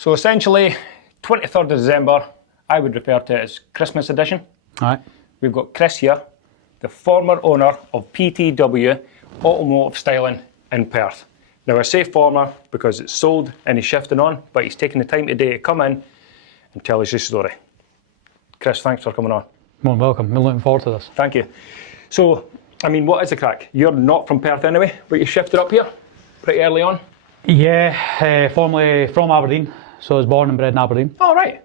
So essentially, 23rd of December, I would refer to it as Christmas edition. All right. We've got Kris here, the former owner of PTW Automotive Styling in Perth. Now I say former because it's sold and he's shifting on, but he's taking the time today to come in and tell us his story. Kris, thanks for coming on. More than welcome. I'm looking forward to this. Thank you. So, I mean, what is the crack? You're not from Perth anyway, but you shifted up here pretty early on? Yeah, formerly from Aberdeen. So I was born and bred in Aberdeen. Oh, right.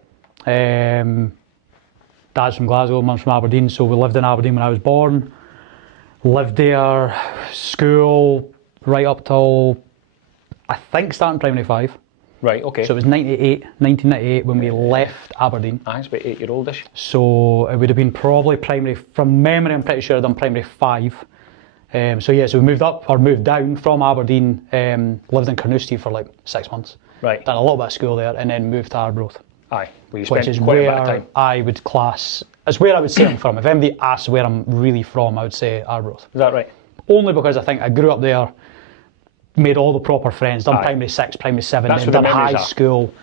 Dad's from Glasgow, mum's from Aberdeen, so we lived in Aberdeen when I was born. Lived there, school, right up till, I think, starting primary 5. Right, okay. So it was 1998 when we left Aberdeen. It's about 8-year-oldish. So it would have been probably primary, from memory I'm pretty sure I'd done primary 5. So we moved down from Aberdeen, lived in Carnoustie for like 6 months. Right. Done a little bit of school there and then moved to Arbroath. Aye, where you Which spent is quite a bit where of time. I would class, it's where I would say I'm from. If anybody asks where I'm really from, I would say Arbroath. Is that right? Only because I think I grew up there, made all the proper friends, done primary 6, primary 7, That's then where the done high memories are. school.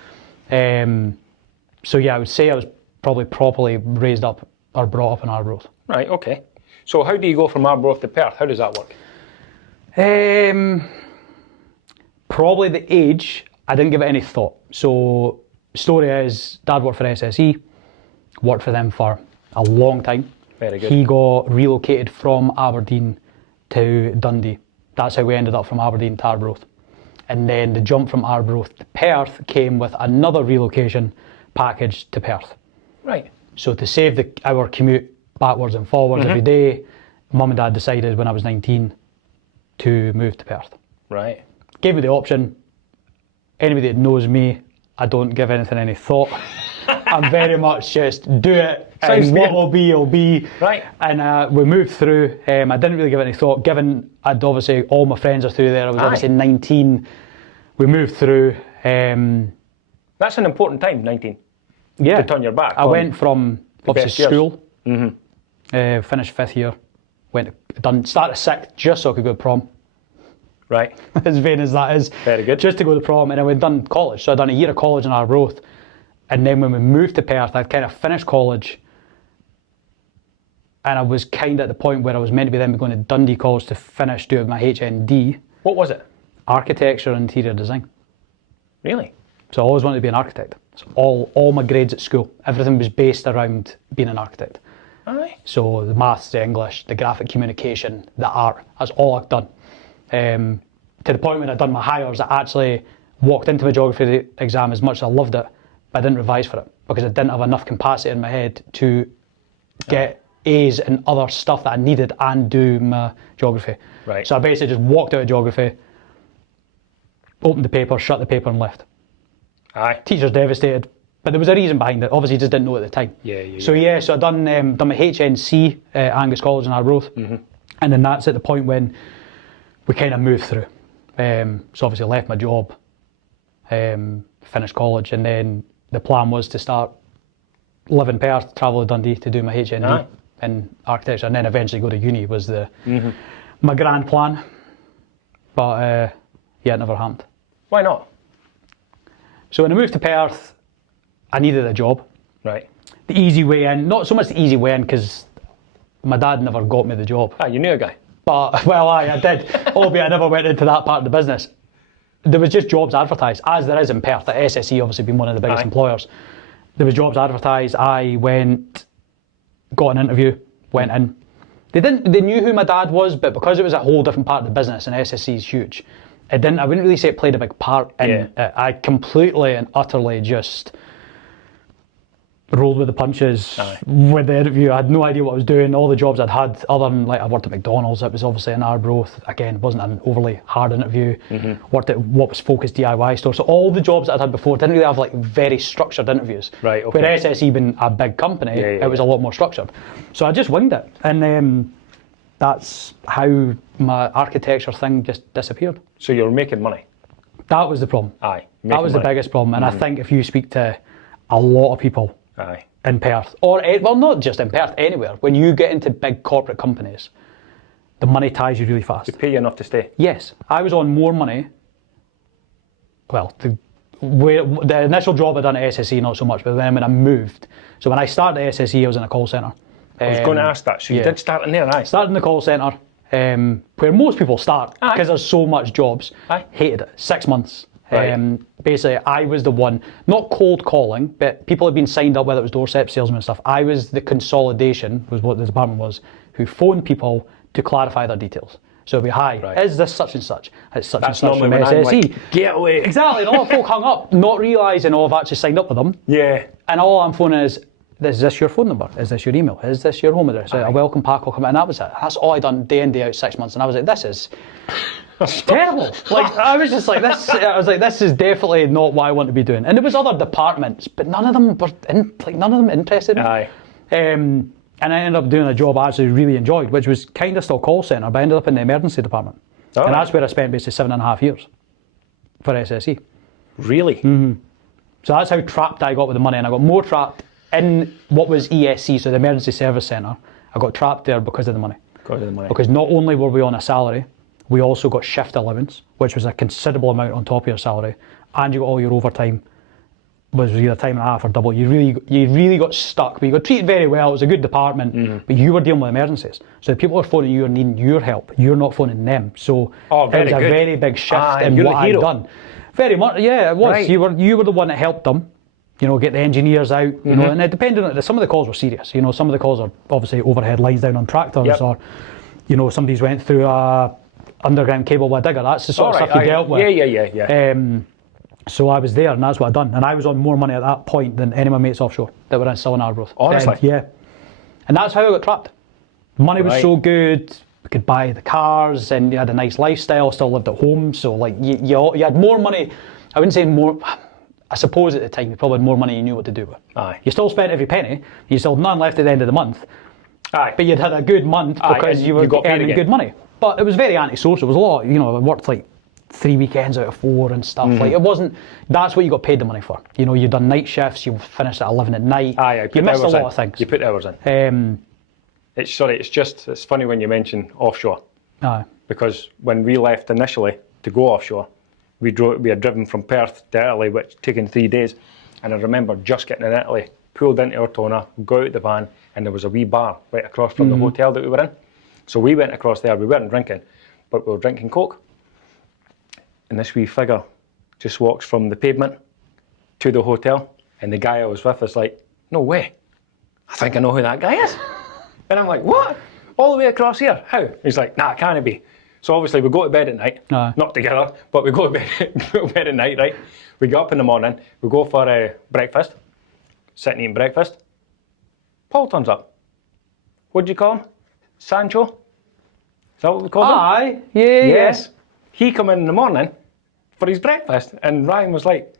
So yeah, I would say I was probably properly raised up or brought up in Arbroath. Right, okay. So how do you go from Arbroath to Perth? How does that work? Probably the age, I didn't give it any thought. So story is, Dad worked for SSE, worked for them for a long time. Very good. He got relocated from Aberdeen to Dundee. That's how we ended up from Aberdeen to Arbroath. And then the jump from Arbroath to Perth came with another relocation package to Perth. Right. So to save our commute backwards and forwards every day, Mum and Dad decided when I was 19 to move to Perth. Right. Gave me the option. Anybody that knows me, I don't give anything any thought. I'm very much just do it, Sounds and what good. will be, will be. Right. And we moved through. I didn't really give it any thought, given I'd obviously, all my friends are through there. I was obviously 19. We moved through. That's an important time, 19. Yeah. To turn your back I on went from obviously best school, finished 5th year, started 6th just so I could go to prom. Right. As vain as that is. Very good. Just to go to prom, and then we'd done college. So I'd done a year of college in Arbroath, and then when we moved to Perth, I'd kind of finished college, and I was kind of at the point where I was meant to be then going to Dundee College to finish doing my HND. What was it? Architecture and interior design. Really? So I always wanted to be an architect. So all my grades at school, everything was based around being an architect. Aye. So the maths, the English, the graphic communication, the art, that's all I've done. To the point when I'd done my hires, I actually walked into my geography exam as much as I loved it, but I didn't revise for it because I didn't have enough capacity in my head to get A's in other stuff that I needed and do my geography. Right. So I basically just walked out of geography, opened the paper, shut the paper and left. Aye. Teachers devastated, but there was a reason behind it. Obviously, just didn't know at the time. Yeah. So I done my HNC, Angus College in Arbroath, and then that's at the point when we kind of moved through. So obviously, I left my job, finished college, and then the plan was to start live in Perth, travel to Dundee to do my HND in architecture, and then eventually go to uni was my grand plan. But it never happened. Why not? So when I moved to Perth, I needed a job. Right. The easy way in, not so much the easy way in because my dad never got me the job. You knew a guy. But, well, I did, albeit I never went into that part of the business. There was just jobs advertised, as there is in Perth, at SSE obviously being one of the biggest employers. There was jobs advertised, I went, got an interview, went in. They knew who my dad was, but because it was a whole different part of the business and SSE is huge, I wouldn't really say it played a big part in it. I completely and utterly just rolled with the punches with the interview. I had no idea what I was doing. All the jobs I'd had, other than I worked at McDonald's, it was obviously in Arbroath. Again, it wasn't an overly hard interview. Worked at what was Focus DIY store. So all the jobs that I'd had before didn't really have very structured interviews. Right, okay. Where SSE being a big company, it was a lot more structured. So I just winged it. And that's how my architecture thing just disappeared. So you were making money? That was the problem. Aye. That was the biggest problem. And I think if you speak to a lot of people in Perth, or, well, not just in Perth, anywhere, when you get into big corporate companies, the money ties you really fast. They pay you enough to stay? Yes. I was on more money, well, the initial job I done at SSE, not so much, but then when I moved. So when I started at SSE, I was in a call centre. I was going to ask that. So you did start in there, aye? Started in the call centre, where most people start, Aye. because there's so much jobs. Aye. Hated it. 6 months. Right. Basically, I was the one, not cold calling, but people had been signed up, whether it was doorstep salesmen and stuff. I was the consolidation, was what the department was, who phoned people to clarify their details. So it'd be, hi, is this such and such? It's such and such from when I'm SSE. like, get away. Exactly, and a lot of folk hung up, not realising, I've actually signed up with them. Yeah. And all I'm phoning is this your phone number? Is this your email? Is this your home address? A welcome pack will come in, and that was it. That's all I done day in, day out, 6 months, and I was like, this is terrible. Like, I was just like, this is definitely not what I want to be doing. And there was other departments, but none of them were interested in me. Aye. And I ended up doing a job I actually really enjoyed, which was kind of still call centre, but I ended up in the emergency department. Oh. And that's where I spent basically 7.5 years for SSE. Really? Mm-hmm. So that's how trapped I got with the money, and I got more trapped in what was ESC, so the Emergency Service Centre. I got trapped there because of the money. Because of the money. Because not only were we on a salary, we also got shift allowance, which was a considerable amount on top of your salary, and you got all your overtime, was either time and a half or double. You really got stuck, but you got treated very well. It was a good department, but you were dealing with emergencies. So the people are phoning you are needing your help. You're not phoning them. So it was a very big shift in what I'd done. Very much, yeah, it was. Right. You were the one that helped them, get the engineers out, and it depended on, some of the calls were serious. Some of the calls are obviously overhead lines down on tractors, or, somebody's went through a underground cable with a digger. That's the sort of stuff you dealt with. Yeah. So I was there, and that's what I'd done. And I was on more money at that point than any of my mates offshore that were in Southern Arbroath. Honestly? Yeah. And that's how I got trapped. Money was so good, we could buy the cars, and you had a nice lifestyle, still lived at home. So like you had more money. I wouldn't say more, I suppose at the time you probably had more money you knew what to do with. Aye. You still spent every penny, you still had none left at the end of the month. Aye. But you'd had a good month because you were earning good money. But it was very antisocial. It was a lot, I worked like 3 weekends out of 4 and stuff. Like, it wasn't, that's what you got paid the money for. You'd done night shifts, you finished at 11 at night. Aye, you missed a lot of things. You put hours in. It's funny when you mention offshore. Aye. Because when we left initially to go offshore, we had driven from Perth to Italy, which taken 3 days. And I remember just getting in Italy, pulled into Ortona, got out the van, and there was a wee bar right across from the hotel that we were in. So we went across there, we weren't drinking, but we were drinking Coke. And this wee figure just walks from the pavement to the hotel, and the guy I was with is like, no way, I think I know who that guy is. And I'm like, what? All the way across here? How? He's like, nah, it can't be. So obviously we go to bed at night, not together, but we go to bed at night, right? We get up in the morning, we go for breakfast, sit and eat breakfast. Paul turns up. What do you call him? Sancho? Is that what we call him? Aye, yeah. Yes. He come in the morning for his breakfast, and Ryan was like,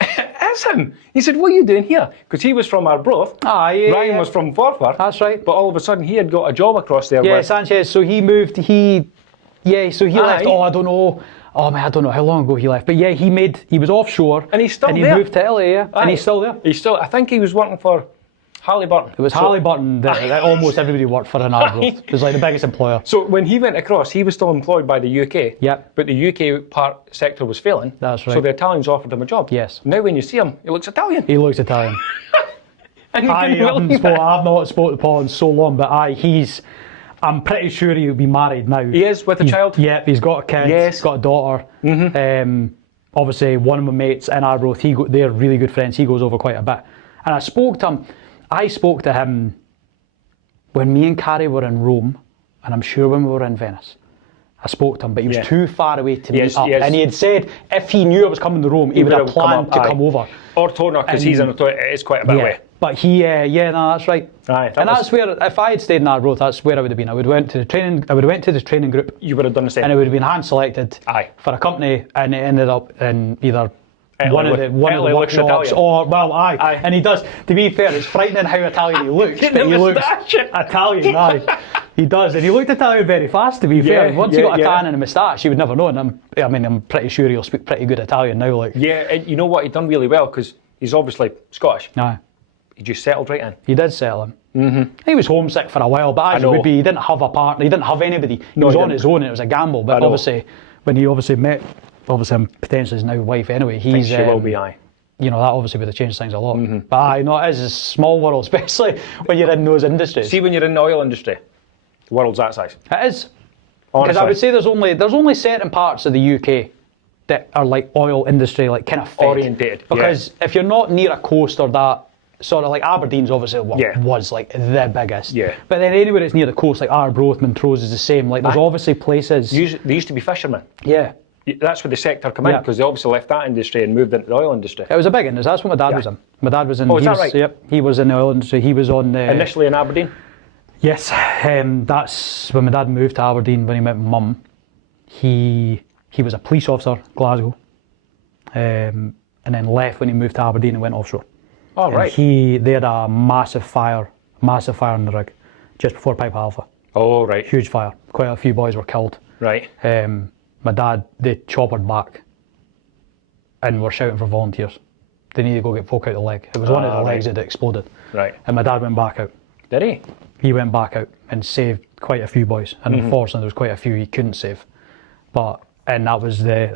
it's him. He said, what are you doing here? Because he was from Arbroath. Ryan was from Forfar. That's right. But all of a sudden he had got a job across there. Yeah, Sanchez, so he moved, he left, I don't know how long ago he left, but yeah, he was offshore. And he's still there. And he moved to Italy, and he's still there. I think he was working for Halliburton. It was Halliburton that almost everybody worked for in Arbroath. It was like the biggest employer. So when he went across, he was still employed by the UK. Yep. But the UK sector was failing. That's right. So the Italians offered him a job. Yes. Now when you see him, he looks Italian. He looks Italian. And I've not spoken to Paul in so long, but I'm pretty sure he'll be married now. He is, with a child? Yeah, he's got a kid, he's got a daughter. Obviously, one of my mates in Arbroath, they're really good friends, he goes over quite a bit. And I spoke to him when me and Carrie were in Rome, and I'm sure when we were in Venice. I spoke to him, but he was too far away to meet up. And he had said if he knew I was coming to Rome, he would have planned to come over. Ortona, because he's in Ortona, it is quite a bit away. But that's right. Aye, that's where, if I had stayed in Arbroath, that's where I would have been. I would have went to the training group. You would have done the same. And I would have been hand selected for a company, and it ended up in either one of the workshops or and he does. To be fair, it's frightening how Italian he looks, but he looks Italian. He does, and he looked Italian very fast. To be fair, once he got a tan and a moustache, you would never know. And I'm pretty sure he'll speak pretty good Italian now. Like, yeah, and you know what? He done really well because he's obviously Scottish. Aye. He just settled right in. He did settle in. He was homesick for a while, but as he would be, he didn't have a partner, he didn't have anybody. He was on his own, and it was a gamble. But obviously, when he met obviously I'm potentially his now wife anyway. He's She will be, aye. You know, that obviously would have changed things a lot. But aye, no, it is a small world, especially when you're in those industries. See, when you're in the oil industry, the world's that size. It is. Honestly. Because I would say there's only certain parts of the UK that are like oil industry, like kind of fed. Orientated. Because if you're not near a coast or that, sort of like Aberdeen's obviously was like the biggest. Yeah. But then anywhere it's near the coast, like Arbroath, Montrose is the same. Like there's obviously places. They used to be fishermen. Yeah. That's where the sector come in, because they obviously left that industry and moved into the oil industry. It was a big industry. That's what my dad was in. My dad was in. Oh, is that right? Yep. He was in the oil industry. He was on the. Initially in Aberdeen? Yes. That's when my dad moved to Aberdeen when he met my mum. He was a police officer, Glasgow. And then left when he moved to Aberdeen and went offshore. Oh, right. They had a massive fire in the rig just before Pipe Alpha. Oh, right. Huge fire. Quite a few boys were killed. Right. My dad, they choppered back and were shouting for volunteers. They needed to go get folk out the leg. It was one of the legs that had exploded. Right. And my dad went back out. Did he? He went back out and saved quite a few boys. And unfortunately, there was quite a few he couldn't save. And that was the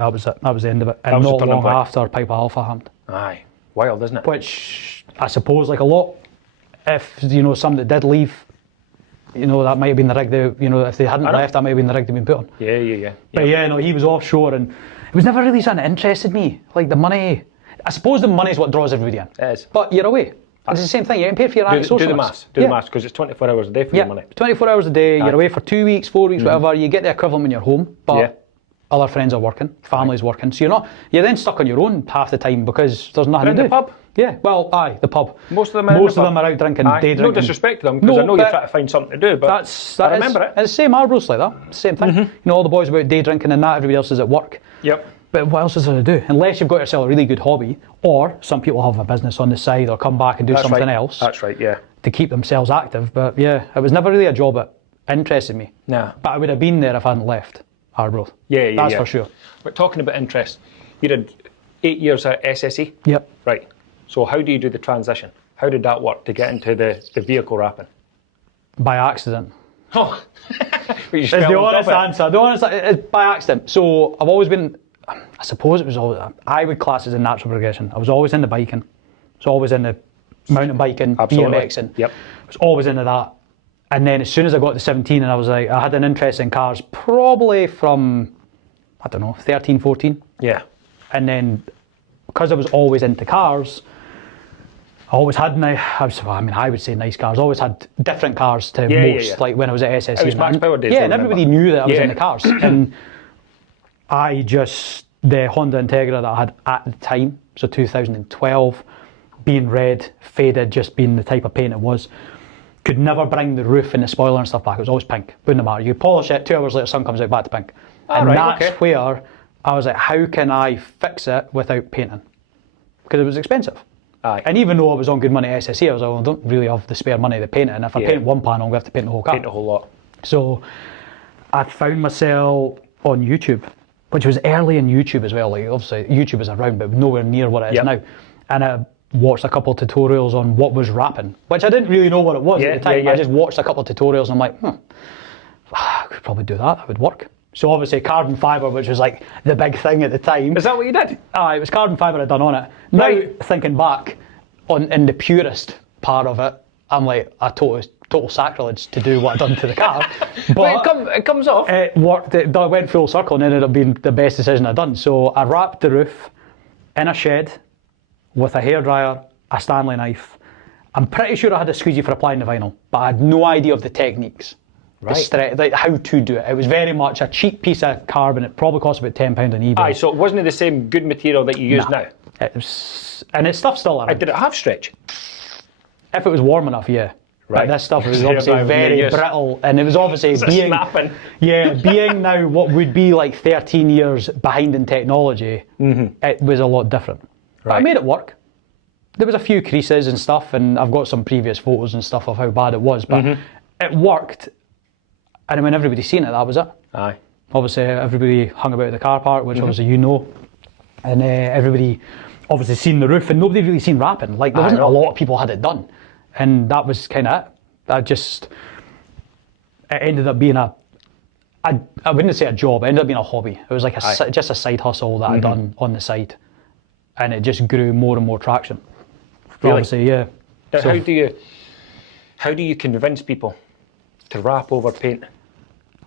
end of it. And not long after Pipe Alpha happened. Aye. Wild, isn't it? Which I suppose, like a lot, if some that did leave, that might have been the rig. If they hadn't left, that might have been the rig they'd been put on. Yeah. But no, he was offshore, and it was never really something that interested me. Like the money, I suppose the money is what draws everybody in. It is. But you're away. It's the same thing. You're getting paid for your Do the maths. Do the maths, because it's 24 hours a day for your money. 24 hours a day. You're away for 2 weeks, 4 weeks, whatever. You get the equivalent when you're home, but other friends are working, family's working. So you're then stuck on your own half the time because there's nothing to do. In the pub? Yeah, well, aye, the pub. Most of them are out drinking, day drinking. No disrespect to them, because I know you're trying to find something to do, but I remember it. It's the same, Arbroath's like that, same thing. All the boys about day drinking and that, everybody else is at work. Yep. But what else is there to do? Unless you've got yourself a really good hobby, or some people have a business on the side or come back and do something else. That's right, yeah. To keep themselves active. But yeah, it was never really a job that interested me. No. But I would have been there if I hadn't left Arbroath. Yeah. That's for sure. But talking about interest, you did 8 years at SSE? Yep. Right. So how do you do the transition? How did that work to get into the vehicle wrapping? By accident. Oh, it's the honest answer. The honest it's by accident. So I've always been, I suppose it was always, I would class it as a natural progression. I was always into biking. I was always into mountain biking, BMXing. Yep. I was always into that. And then as soon as I got to 17 and I had an interest in cars probably from, 13, 14. Yeah. And then because I was always into cars, I always had I would say nice cars. I always had different cars to most, like when I was at SSE. It was Max Power days. Yeah, and everybody knew that I was into cars. And the Honda Integra that I had at the time, so 2012, being red, faded, just being the type of paint it was, could never bring the roof and the spoiler and stuff back. It was always pink. Wouldn't matter. You polish it, 2 hours later, sun comes out back to pink. That's where I was like, how can I fix it without painting? Because it was expensive. Aye. And even though I was on good money at SSE, I was like, well, I don't really have the spare money to paint it. And if I paint one panel, I'm going to have to paint the whole car. Paint the whole lot. So I found myself on YouTube, which was early in YouTube as well. Like obviously YouTube is around, but nowhere near what it is now. And I watched a couple of tutorials on what was wrapping, which I didn't really know what it was at the time. I just watched a couple of tutorials and I'm like, I could probably do that. That would work. So obviously carbon fibre, which was like the big thing at the time. Is that what you did? It was carbon fibre I'd done on it. Now, thinking back, in the purest part of it, I'm like, a total sacrilege to do what I'd done to the car. But it comes off. It worked. It went full circle and ended up being the best decision I'd done. So I wrapped the roof in a shed with a hairdryer, a Stanley knife. I'm pretty sure I had a squeegee for applying the vinyl, but I had no idea of the techniques. Like how to do it. It was very much a cheap piece of carbon. It probably cost about £10 on eBay. Aye, so it wasn't the same good material that you use now? It was, and its stuff's still around. Did it have stretch? If it was warm enough, yeah. Right. But this stuff was obviously very brittle, and it was obviously being now what would be like 13 years behind in technology, it was a lot different. Right. But I made it work. There was a few creases and stuff, and I've got some previous photos and stuff of how bad it was, but it worked. And when everybody's seen it, that was it. Aye. Obviously, everybody hung about the car park, which obviously you know, and everybody obviously seen the roof, and nobody really seen wrapping. Like there wasn't a lot of people had it done, and that was kind of it. It ended up being a I wouldn't say a job. It ended up being a hobby. It was like just a side hustle that I'd done on the side, and it just grew more and more traction. Really? Obviously, yeah. Now, how do you convince people to wrap over paint?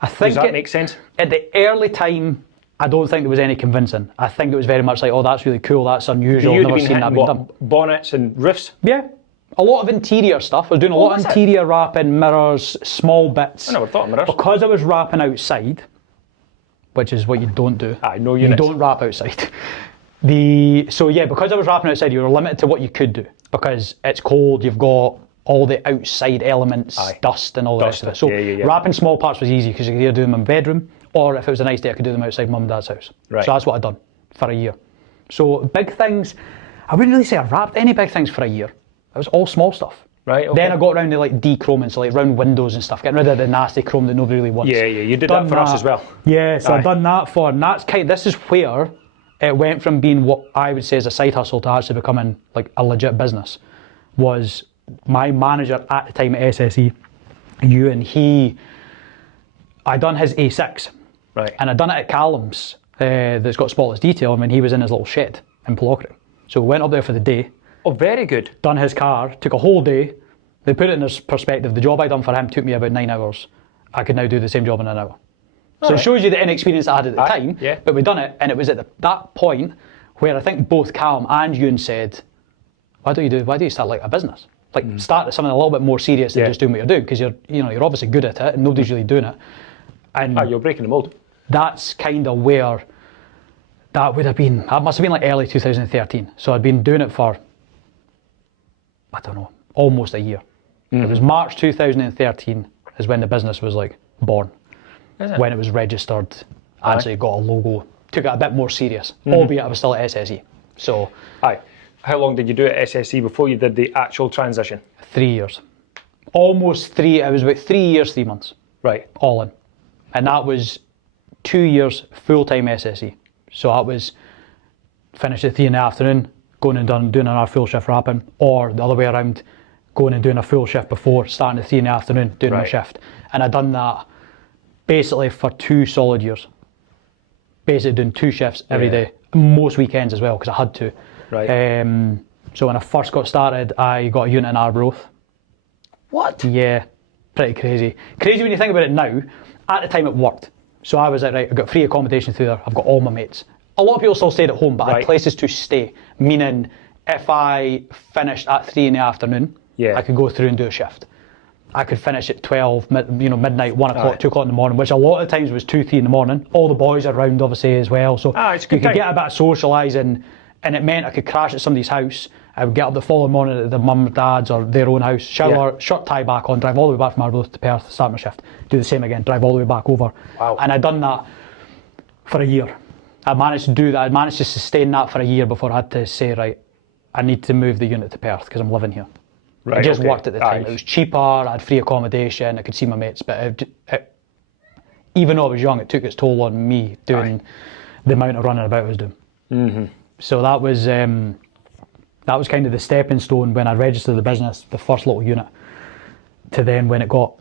I think Does that make sense? At the early time, I don't think there was any convincing. I think it was very much like, oh, that's really cool, that's unusual, I've never seen that being done. Bonnets and roofs? Yeah. A lot of interior stuff. I was doing a lot of interior wrapping, mirrors, small bits. I never thought of mirrors. Because I was wrapping outside, which is what you don't do. No units. You don't wrap outside. Because I was wrapping outside, you were limited to what you could do. Because it's cold, you've got all the outside elements, dust and all the rest of it. So wrapping small parts was easy because you could either do them in my bedroom, or if it was a nice day, I could do them outside mum and dad's house. Right. So that's what I'd done for a year. So big things, I wouldn't really say I wrapped any big things for a year. It was all small stuff. Right. Okay. Then I got around to like de-chroming, so like round windows and stuff, getting rid of the nasty chrome that nobody really wants. Yeah, you did that for us as well. Yeah, so I've done that for, and this is where it went from being what I would say is a side hustle to actually becoming like a legit business. Was my manager at the time at SSE, Ewan, I done his A6. Right. And I'd done it at Callum's, that's got spotless detail, when he was in his little shed in Plockry. So we went up there for the day. Oh, very good. Done his car, took a whole day. They put it in this perspective. The job I done for him took me about 9 hours. I could now do the same job in an hour. So it shows you the inexperience I had at the time. Yeah. But we done it, and it was at that point where I think both Callum and Ewan said, why do you start like a business? Like start something a little bit more serious than just doing what you're doing, because you're obviously good at it and nobody's really doing it. And you're breaking the mold. That's kind of where that would have been. That must have been like early 2013. So I'd been doing it for, I don't know, almost a year. It was March 2013 is when the business was like born. Is it? When it was registered, actually got a logo, took it a bit more serious, albeit I was still at SSE. So. How long did you do at SSE before you did the actual transition? 3 years. Almost 3, it was about 3 years, 3 months. Right. All in. And that was 2 years full-time SSE. So that was finished at 3 in the afternoon, going and doing another full shift wrapping, or the other way around, going and doing a full shift before, starting at 3 in the afternoon, doing my shift. And I'd done that basically for 2 solid years. Basically doing 2 shifts every day, most weekends as well, because I had to. Right. So when I first got started, I got a unit in Arbroath. What? Yeah, pretty crazy. Crazy when you think about it now. At the time it worked. So I was like, right, I've got free accommodation through there. I've got all my mates. A lot of people still stayed at home, but I had places to stay. Meaning, if I finished at 3 in the afternoon, I could go through and do a shift. I could finish at 12, midnight, 1 o'clock, 2 o'clock in the morning, which a lot of times was 2, 3 in the morning. All the boys are around, obviously, as well. So it's a good you could time. get a bit of socialising. And it meant I could crash at somebody's house. I would get up the following morning at the mum, dad's, or their own house, shower, shirt, tie back on, drive all the way back from Arbroath to Perth, start my shift, do the same again, drive all the way back over. Wow. And I'd done that for a year. I managed to do that. I managed to sustain that for a year before I had to say, right, I need to move the unit to Perth because I'm living here. Right, it just worked at the time. It was cheaper, I had free accommodation, I could see my mates, but even though I was young, it took its toll on me doing the amount of running about I was doing. So that was kind of the stepping stone when I registered the business, the first little unit, to then when it got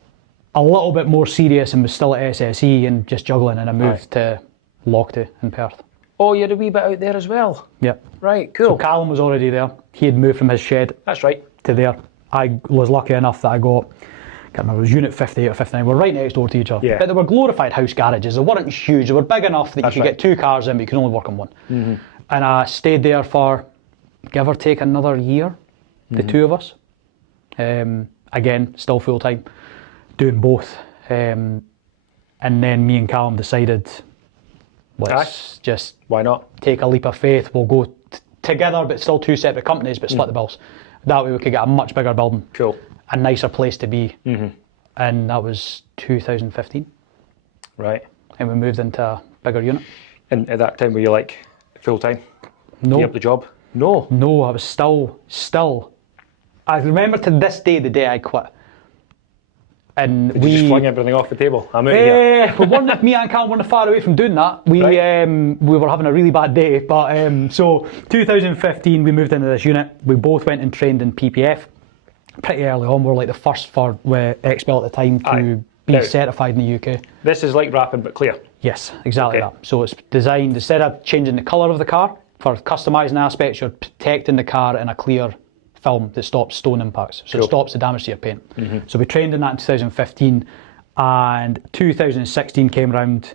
a little bit more serious and was still at SSE and just juggling, and I moved to Lochte in Perth. Oh, you had a wee bit out there as well? Yep. Right, cool. So Callum was already there. He had moved from his shed. That's right. To there. I was lucky enough that I can't remember, it was unit 58 or 59. We're right next door to each other. Yeah. But they were glorified house garages. They weren't huge. They were big enough that you could get 2 cars in, but you could only work on one. And I stayed there for, give or take, another year, the 2 of us. Again, still full time, doing both. And then me and Callum decided, let's just why not take a leap of faith. We'll go together, but still 2 separate companies, but split the bills. That way we could get a much bigger building. Cool. A nicer place to be. And that was 2015. Right. And we moved into a bigger unit. And at that time, were you like full time? No. You up the job? No. No, I was still. I remember to this day the day I quit. And Did you just fling everything off the table? I'm out here. Me and Callum weren't far away from doing that. We were having a really bad day. But so 2015 we moved into this unit. We both went and trained in PPF pretty early on. We were like the first for XBL at the time to be Now, certified in the UK. This is like wrapping but clear. Yes, exactly Okay. that. So it's designed, instead of changing the colour of the car, for customising aspects, you're protecting the car in a clear film that stops stone impacts. So Cool. it stops the damage to your paint. So we trained in that in 2015, and 2016 came round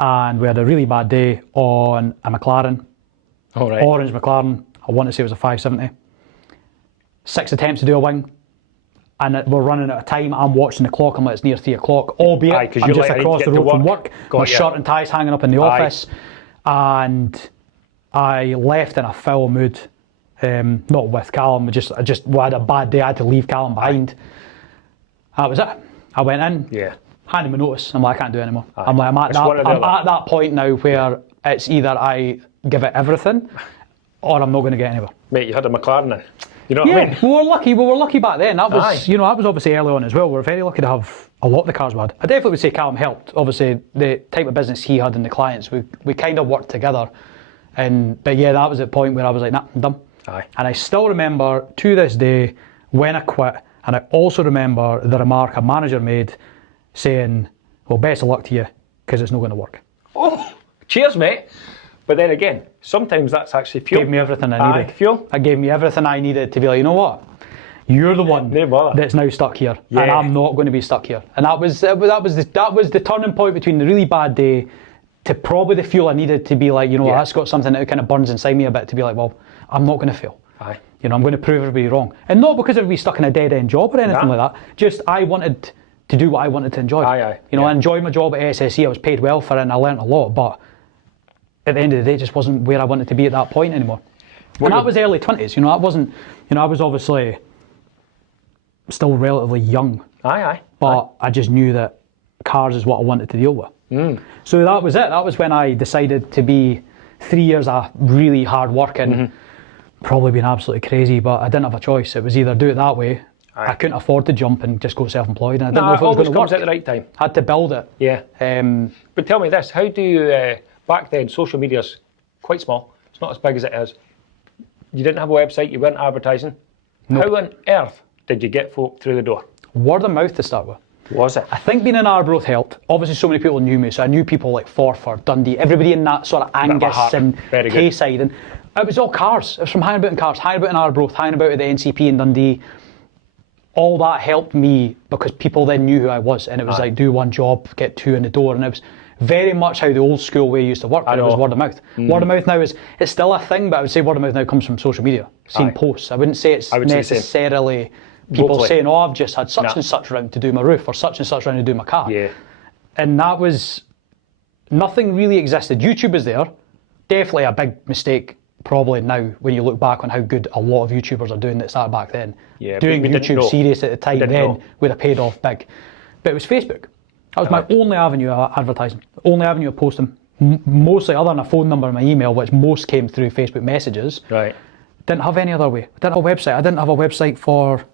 and we had a really bad day on a McLaren, All right. orange McLaren. I want to say it was a 570. 6 attempts to do a wing, and we're running out of time. I'm watching the clock. I'm like, it's near 3 o'clock. Albeit, Aye, 'cause I'm you're just like, I need to across get the to road from work. work. Got My ya. shirt and ties hanging up in the Aye. office, and I left in a foul mood. Not with Callum. We had a bad day. I had to leave Callum behind. That was it. I went in. Yeah. Handed me notice. I'm like, I can't do it anymore. Aye. I'm like, I'm It's one or the I'm other. at that point now where it's either I give it everything, or I'm not going to get anywhere. Mate, you had a McLaren then. You know what I Yeah, mean? we were lucky. We were lucky back then. That was, Aye. that was obviously early on as well. We were very lucky to have a lot of the cars we had. I definitely would say Callum helped. Obviously, the type of business he had and the clients, we kind of worked together. But yeah, that was the point where I was like, nah, I'm done. Aye. And I still remember to this day when I quit, and I also remember the remark a manager made saying, well, best of luck to you, because it's not going to work. Oh, cheers, mate. But then again, sometimes that's actually fuel. Gave me everything I needed. Fuel. It gave me everything I needed to be like, you know what? You're the one No bother. that's now stuck here, Yeah. and I'm not going to be stuck here. And that was the turning point between the really bad day to probably the fuel I needed to be like, you know, Yeah. that's got something that kind of burns inside me a bit to be like, well, I'm not going to fail. Aye. You know, I'm going to prove everybody wrong, and not because I'd be stuck in a dead end job or anything Nah. like that. Just I wanted to do what I wanted to enjoy. Aye. You know, Yeah. I enjoyed my job at SSE. I was paid well for it, and I learnt a lot, but at the end of the day, it just wasn't where I wanted to be at that point anymore. And that was early 20s, you know, that wasn't, you know, I was obviously still relatively young, Aye. but I just knew that cars is what I wanted to deal with. So that was it. That was when I decided to be 3 years of really hard work and probably being absolutely crazy, but I didn't have a choice. It was either do it that way. Aye. I couldn't afford to jump and just go self-employed, and I didn't No, know it if it was always going to comes work. at the right time. I had to build it. Yeah. Um, But tell me this, how do you, back then, social media's quite small. It's not as big as it is. You didn't have a website, you weren't advertising. How on earth did you get folk through the door? word of mouth to start with. Was it? I think being in Arbroath helped. Obviously, so many people knew me, so I knew people like Forfar, Dundee, everybody in that sort of of a Angus heart. and Very good. Tayside, and it was all cars. It was from hanging about in cars, hanging about in Arbroath, hanging about at the NCP in Dundee. All that helped me because people then knew who I was, and it was like do one job, get two in the door, and it was very much how the old school way used to work. But it was know. word of mouth. Word of mouth now it's still a thing, but I would say word of mouth now comes from social media, seeing Aye. posts. I wouldn't say it's I would say the same. necessarily people Vocally. saying, "Oh, I've just had such Nah. and such round to do my roof, or such and such round to do my car." Yeah. And that was, nothing really existed. YouTube was there, definitely a big mistake probably now when you look back on how good a lot of YouTubers are doing that started back then. Yeah, doing but we didn't YouTube know. serious at the time didn't then know. would have paid off big. But it was Facebook. That was my only avenue of advertising, only avenue of posting. Mostly other than a phone number and my email, which most came through Facebook messages. Right. Didn't have any other way. Didn't have a website. I didn't have a website for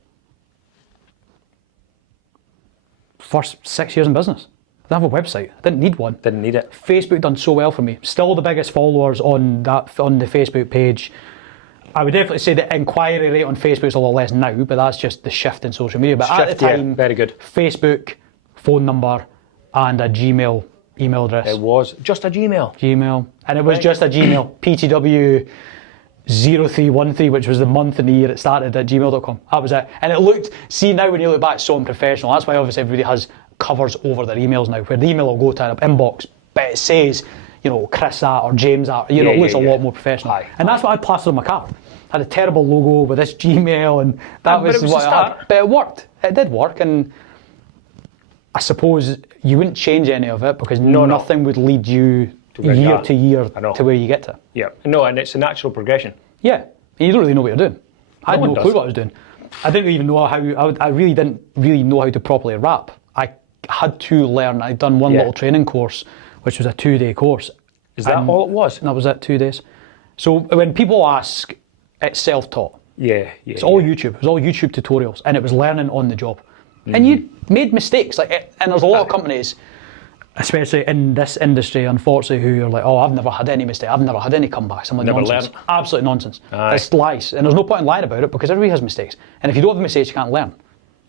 first 6 years in business. I didn't have a website. I didn't need one. Didn't need it. Facebook done so well for me. Still the biggest followers on the Facebook page. I would definitely say the inquiry rate on Facebook is a lot less now, but that's just the shift in social media. But at Shift, the yeah, time, very good. Facebook, phone number, and a Gmail email address. It was just a Gmail. Gmail, and it was Right. just a Gmail. PTW 0313, which was the month and the year it started at gmail.com. That was it. And it looked, see now when you look back, it's so unprofessional. That's why obviously everybody has covers over their emails now, where the email will go to an inbox, but it says, you know, Kris at or James at, you know, Yeah, it looks yeah, a yeah. lot more professional. Aye. And that's what I plastered on my car. I had a terrible logo with this Gmail, and that But it was what the I had. start. But it worked. It did work, and I suppose you wouldn't change any of it because No. nothing would lead you where you year are. to year I know. to where you get to. Yeah. No, and it's a natural progression. Yeah, and you don't really know what you're doing. I had No no one clue does. what I was doing. I didn't even know how. I really didn't really know how to properly rap. I had to learn. I'd done one Yeah. little training course, which was a 2-day course. Is that all it was? And that was it, 2 days. So when people ask, it's self-taught. Yeah. It's all YouTube. It was all YouTube tutorials, and it was learning on the job. And you made mistakes, and there's a lot of companies, especially in this industry, unfortunately, who are like, "Oh, I've never had any mistake. I've never had any comebacks." I'm like, Never nonsense. learned. Absolute nonsense. Aye. It's lies, and there's no point in lying about it because everybody has mistakes. And if you don't have mistakes, you can't learn.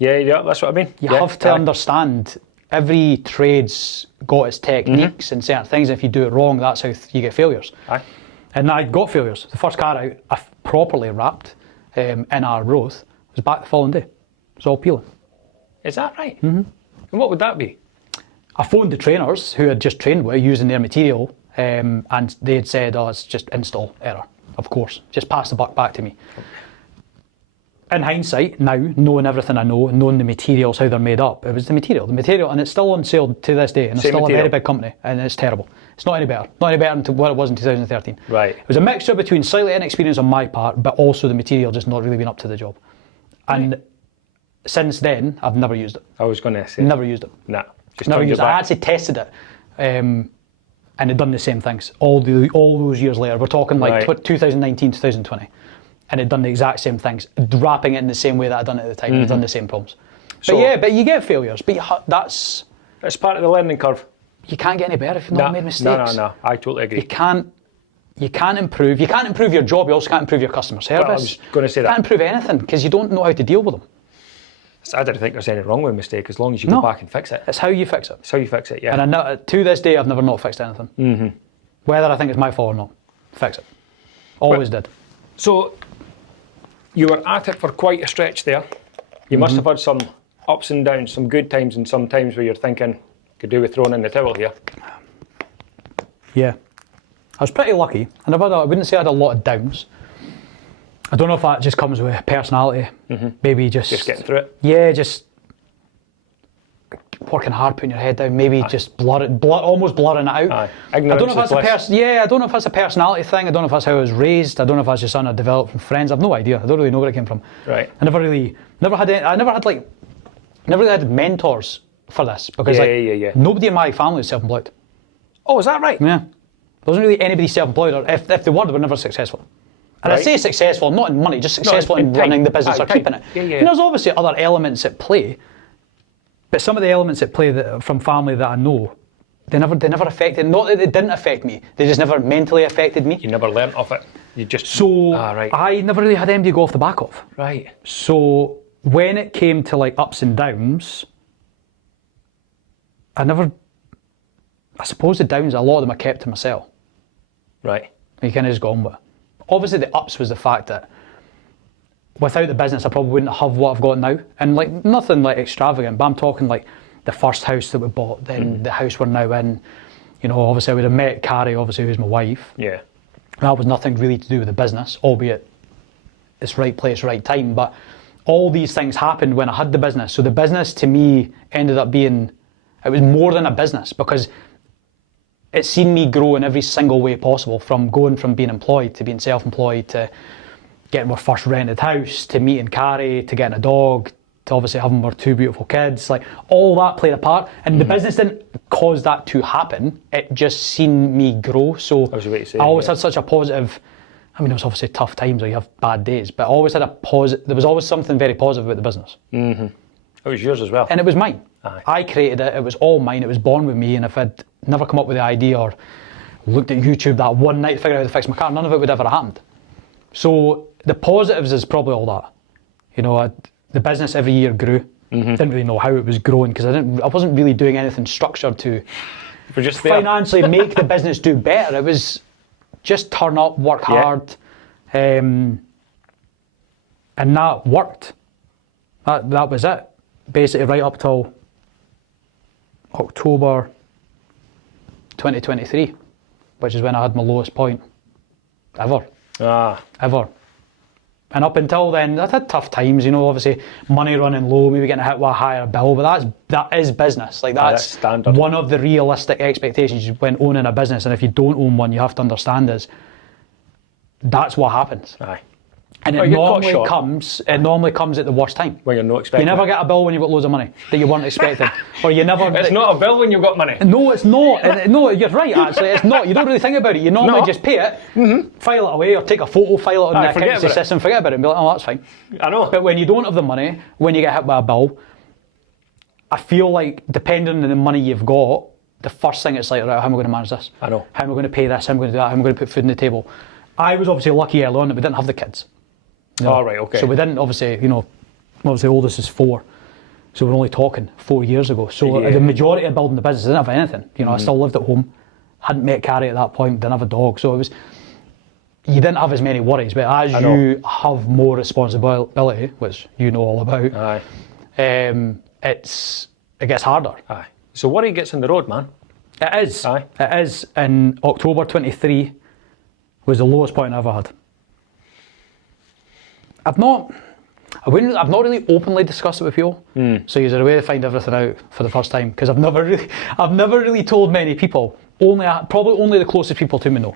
Yeah, that's what I mean. You have to understand every trade's got its techniques and certain things. If you do it wrong, that's how you get failures. Aye. And I got failures. The first car out, I properly wrapped in our growth, was back the following day. It was all peeling. Is that right? Mm-hmm. And what would that be? I phoned the trainers who had just trained with using their material, and they had said, oh, it's just install error, of course. Just pass the buck back to me. In hindsight, now, knowing everything I know, knowing the materials, how they're made up, it was the material, and it's still on sale to this day, and it's still a very big company, and it's terrible. It's not any better. Not any better than what it was in 2013. Right. It was a mixture between slightly inexperience on my part, but also the material just not really been up to the job. And since then, I've never used it. I was going to say. Never used it. Nah. Just never used it. I actually tested it, and it done the same things all those years later. We're talking like 2019, 2020. And it done the exact same things, wrapping it in the same way that I done it at the time, and it done the same problems. So, but you get failures, but that's part of the learning curve. You can't get any better if you've not made mistakes. No, I totally agree. You can't improve. You can't improve your job. You also can't improve your customer service. Well, I was going to say you can't improve anything because you don't know how to deal with them. I don't think there's anything wrong with a mistake as long as you go back and fix it. It's how you fix it. It's how you fix it, yeah. And to this day, I've never not fixed anything. Mm-hmm. Whether I think it's my fault or not, fix it. Always did. So, you were at it for quite a stretch there. You must have had some ups and downs, some good times and some times where you're thinking, could do with throwing in the towel here. Yeah. I was pretty lucky. I wouldn't say I had a lot of downs. I don't know if that just comes with personality. Maybe just getting through it. Yeah, just working hard, putting your head down. Maybe just almost blurring it out. Aye. I don't know if that's I don't know if that's a personality thing. I don't know if that's how I was raised. I don't know if that's just something I developed from friends. I've no idea. I don't really know where it came from. Right. I never really had mentors for this because nobody in my family was self-employed. Oh, is that right? Yeah. There wasn't really anybody self-employed, or if they were never successful. And I say successful, not in money, just successful in running the business or keeping it. Yeah. And there's obviously other elements at play, but some of the elements at play from family that I know, they never affected. Not that they didn't affect me, they just never mentally affected me. You never learnt off it. You just right. I never really had anybody to go off the back of. Right. So when it came to like ups and downs, I suppose the downs, a lot of them I kept to myself. Right. You kind of just go on with it. Obviously the ups was the fact that without the business I probably wouldn't have what I've got now. And like nothing like extravagant, but I'm talking like the first house that we bought, then the house we're now in. You know, obviously I would have met Carrie, obviously who's my wife. Yeah. That was nothing really to do with the business, albeit it's right place, right time. But all these things happened when I had the business. So the business to me ended up being, it was more than a business because it's seen me grow in every single way possible, from going from being employed to being self-employed to getting our first rented house to meeting Carrie to getting a dog to obviously having our two beautiful kids. Like all that played a part, and the business didn't cause that to happen. It just seen me grow. So I always had such a positive. I mean, it was obviously tough times, or you have bad days, but I always had a positive. There was always something very positive about the business. Mm-hmm. It was yours as well, and it was mine. Aye. I created it. It was all mine. It was born with me, and if I'd never come up with the idea or looked at YouTube that one night to figure out how to fix my car, none of it would ever have happened. So the positives is probably all that. You know, the business every year grew. Didn't really know how it was growing because I wasn't really doing anything structured to financially make the business do better. It was just turn up, work hard, and that worked. That was it. Basically right up till October 2023, which is when I had my lowest point ever. Ever. And up until then, I'd had tough times, you know, obviously money running low, maybe getting hit with a higher bill, but that is business. Like that's standard. One of the realistic expectations when owning a business, and if you don't own one, you have to understand is that's what happens. Aye. And it normally comes at the worst time. When you're not expecting. You never get a bill when you've got loads of money that you weren't expecting. Or you never... It's not a bill when you've got money. No, it's not. No, you're right, actually. It's not. You don't really think about it. You normally just pay it, file it away, or take a photo, file it on the accountancy system, forget about it, and be like, oh, that's fine. I know. But when you don't have the money, when you get hit by a bill, I feel like, depending on the money you've got, the first thing it's like, right, how am I going to manage this? I know. How am I going to pay this? How am I going to do that? How am I going to put food on the table? I was obviously lucky early on that we didn't have the kids. You know? Oh, right, okay. So we didn't, obviously, you know, obviously the oldest is 4. So we're only talking 4 years ago. So Yeah. the majority of building the business, I didn't have anything. You know, I still lived at home, hadn't met Carrie at that point, didn't have a dog. So it was, you didn't have as many worries, but as you have more responsibility, which you know all about, Aye. it gets harder. Aye. So worry gets on the road, man. It is. Aye. It is. In October 23 was the lowest point I ever had. I've not really openly discussed it with people. So you're a way to find everything out for the first time, because I've never really told many people. Probably only the closest people to me know,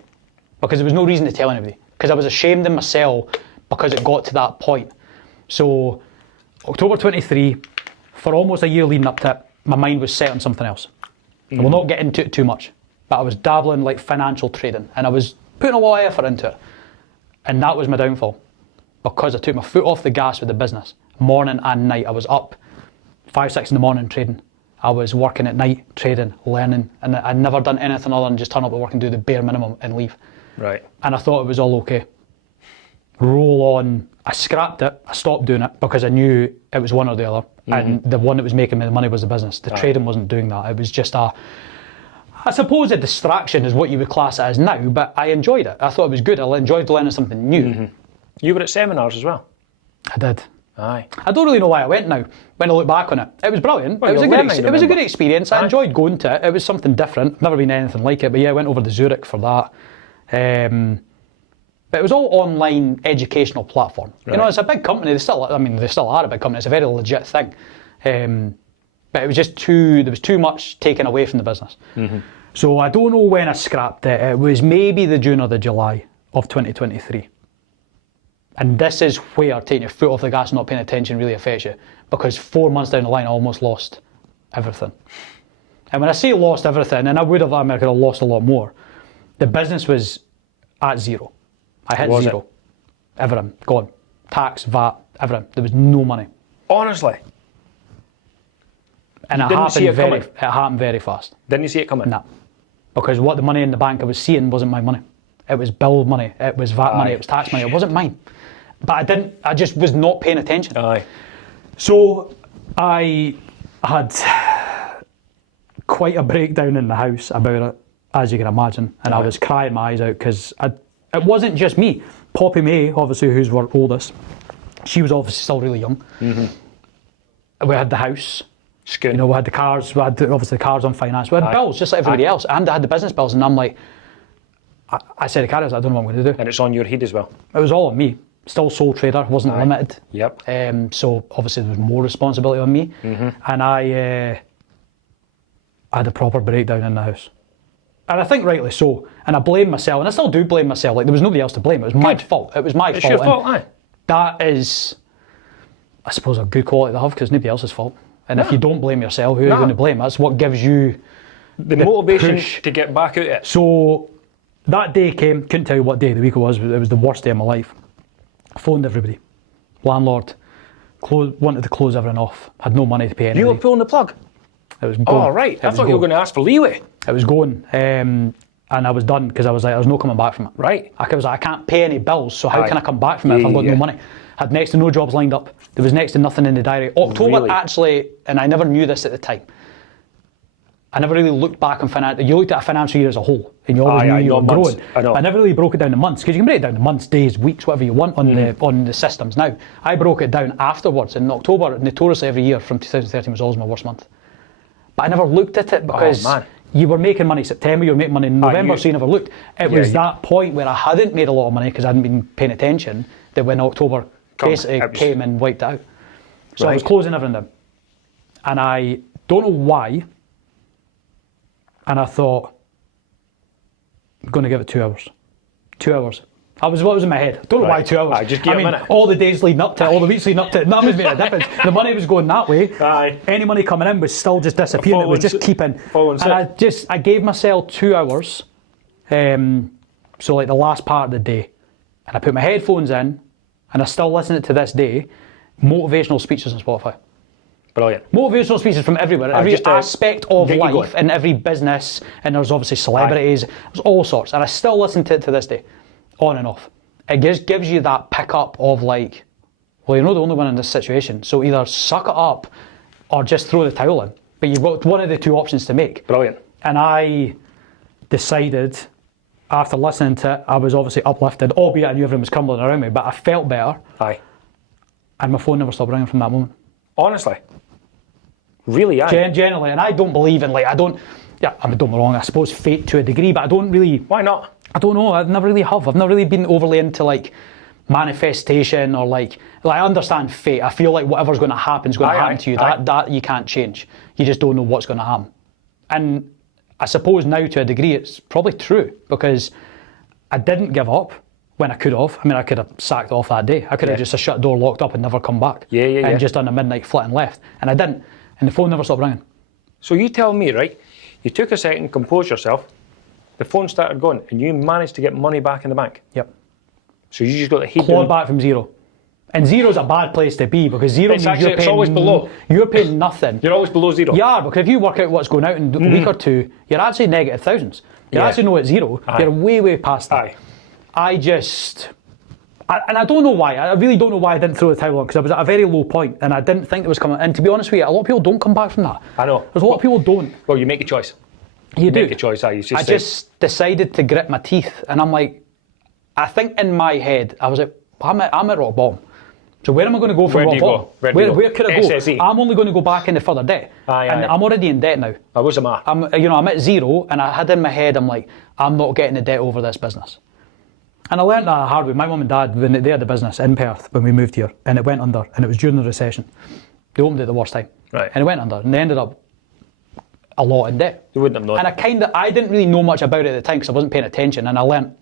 because there was no reason to tell anybody. Because I was ashamed in myself because it got to that point. So October 23, for almost a year leading up to it, my mind was set on something else. I will not get into it too much, but I was dabbling like financial trading, and I was putting a lot of effort into it, and that was my downfall. Because I took my foot off the gas with the business, morning and night. I was up 5, 6 in the morning trading. I was working at night trading, learning, and I'd never done anything other than just turn up at work and do the bare minimum and leave. Right. And I thought it was all okay. Roll on. I scrapped it. I stopped doing it because I knew it was one or the other. And the one that was making me the money was the business. The trading wasn't doing that. It was just I suppose a distraction is what you would class it as now, but I enjoyed it. I thought it was good. I enjoyed learning something new. You were at seminars as well? I did. Aye. I don't really know why I went now, when I look back on it. It was brilliant. Well, it was a good experience. I Aye. enjoyed going to it. It was something different. Never been anything like it, but yeah, I went over to Zurich for that. But it was all online educational platform. Right. You know, it's a big company. They still are a big company. It's a very legit thing. But it was just there was too much taken away from the business. So I don't know when I scrapped it. It was maybe the June or the July of 2023. And this is where taking your foot off the gas and not paying attention really affects you. Because 4 months down the line, I almost lost everything. And when I say lost everything, and I could have lost a lot more, the business was at zero. I hit zero. Everything, gone. Tax, VAT, everything. There was no money. Honestly? And it happened very fast. Didn't you see it coming? No. Because what the money in the bank I was seeing wasn't my money. It was bill money, it was VAT money, it was tax money, it wasn't mine. But I just was not paying attention. Aye. So I had quite a breakdown in the house about it, as you can imagine, and I was crying my eyes out because it wasn't just me. Poppy May, obviously, who's our oldest, she was obviously still really young. We had the house. You know, we had the cars, we had obviously the cars on finance, we had bills just like everybody else, and I had the business bills, and I'm like, I said to Carrie, I don't know what I'm going to do. And it's on your head as well. It was all on me. Still sole trader, wasn't limited. Yep. So obviously there was more responsibility on me, and I had a proper breakdown in the house. And I think rightly so. And I blame myself, and I still do blame myself. Like, there was nobody else to blame. It was my fault. It was my fault. It's your fault, aye. That is, I suppose, a good quality to have, because nobody else's fault. And if you don't blame yourself, who are you going to blame? That's what gives you the motivation push to get back at it. So that day came, couldn't tell you what day of the week it was, but it was the worst day of my life. I phoned everybody. Landlord, wanted to close everything off. Had no money to pay anybody. You were pulling the plug? It was going. Oh, right. I thought you were going to ask for leeway. It was going. And I was done, because I was like, there's no coming back from it. Right. I was like, I can't pay any bills, so how can I come back from it if I've got no money? Had next to no jobs lined up. There was next to nothing in the diary. October actually, and I never knew this at the time, I never really looked back on finance. You looked at a financial year as a whole, and you always knew you were growing. I never really broke it down to months, because you can break it down to months, days, weeks, whatever you want on the systems. Now, I broke it down afterwards. In October, notoriously every year from 2013 was always my worst month. But I never looked at it, because you were making money September, you were making money in November, so you never looked. It was that point where I hadn't made a lot of money because I hadn't been paying attention, that when October basically came and wiped it out. So I was closing everything down. And I don't know why, and I thought, I'm going to give it 2 hours. 2 hours. What was in my head? I don't know why 2 hours. Just give it a minute. All the days leading up to it, all the weeks leading up to it, none was making a difference. The money was going that way. Any money coming in was still just disappearing. It was just keeping. And I gave myself 2 hours, so like the last part of the day. And I put my headphones in, and I still listen to this day, motivational speeches on Spotify. Brilliant. Motivational speeches from everywhere, every aspect of life, and every business, and there's obviously celebrities, there's all sorts, and I still listen to it to this day, on and off. It just gives you that pick up of like, well, you're not the only one in this situation, so either suck it up, or just throw the towel in. But you've got one of the two options to make. Brilliant. And I decided, after listening to it, I was obviously uplifted, albeit I knew everyone was crumbling around me, but I felt better. Aye. And my phone never stopped ringing from that moment. Honestly. Really, aye. Generally, and I don't believe in, don't get me wrong, I suppose fate to a degree, but I don't really... Why not? I don't know, I've never really have. I've never really been overly into manifestation or I understand fate. I feel like whatever's going to happen is going to happen to you. That you can't change. You just don't know what's going to happen. And I suppose now to a degree it's probably true because I didn't give up when I could have. I mean, I could have sacked off that day. I could have just a shut door, locked up and never come back. And just done a midnight flit and left. And I didn't. And the phone never stopped ringing. So you tell me, right, you took a second, composed yourself, the phone started going, and you managed to get money back in the bank. Yep. So you just got the heat. Clawed back from zero. And zero's a bad place to be because zero means it's always below. You're paying nothing. You're always below zero. You are, because if you work out what's going out in a week or two, you're actually negative thousands. You're actually not at zero. You're way past that. I don't know why. I really don't know why I didn't throw the towel on because I was at a very low point and I didn't think it was coming. And to be honest with you, a lot of people don't come back from that. I know. There's a lot of people don't. Well, you make a choice. You do. Make a choice. I just decided to grit my teeth and I'm like, I think in my head, I was like, I'm at rock bottom. So where am I going to go from rock bottom? Where could I go? SSE. I'm only going to go back into further debt. And I'm already in debt now. What's the matter? I'm at zero and I had in my head, I'm like, I'm not getting the debt over this business. And I learned that hard way. My mum and dad, when they had the business in Perth when we moved here, and it went under, and it was during the recession. They opened it at the worst time. Right. And it went under, and they ended up a lot in debt. You wouldn't have known. And I didn't really know much about it at the time because I wasn't paying attention, and I learned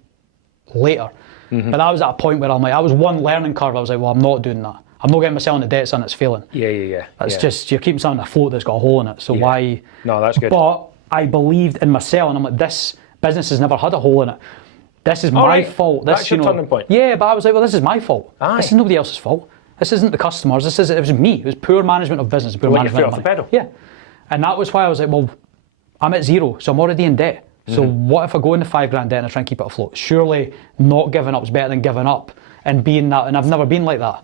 later. But that was at a point where I'm like, I was one learning curve. I was like, well, I'm not doing that. I'm not getting myself into debt, son, it's failing. Yeah. It's just, you're keeping something afloat that's got a hole in it, so why? No, that's good. But I believed in myself, and I'm like, this business has never had a hole in it. This is my fault. That's your turning point. Yeah, but I was like, well, this is my fault. Aye. This is nobody else's fault. This isn't the customers. It was me. It was poor management of business. Poor management of money. Pedal. Yeah. And that was why I was like, well, I'm at zero, so I'm already in debt. So what if I go into $5,000 debt and I try and keep it afloat? Surely not giving up is better than giving up and being that. And I've never been like that.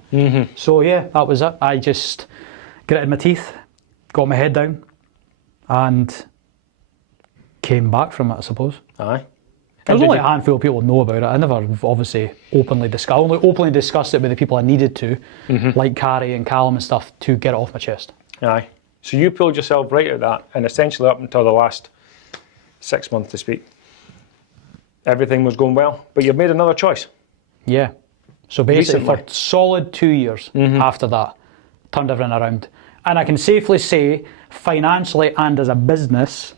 So yeah, that was it. I just gritted my teeth, got my head down, and came back from it, I suppose. Aye. There's only a handful of people who know about it. I never obviously openly discussed. I only openly discussed it with the people I needed to, like Carrie and Callum and stuff, to get it off my chest. Aye. So you pulled yourself right out of that, and essentially up until the last 6 months to speak, everything was going well, but you've made another choice. Yeah. So basically Recently. for solid 2 years after that, turned everything around. And I can safely say, financially and as a business,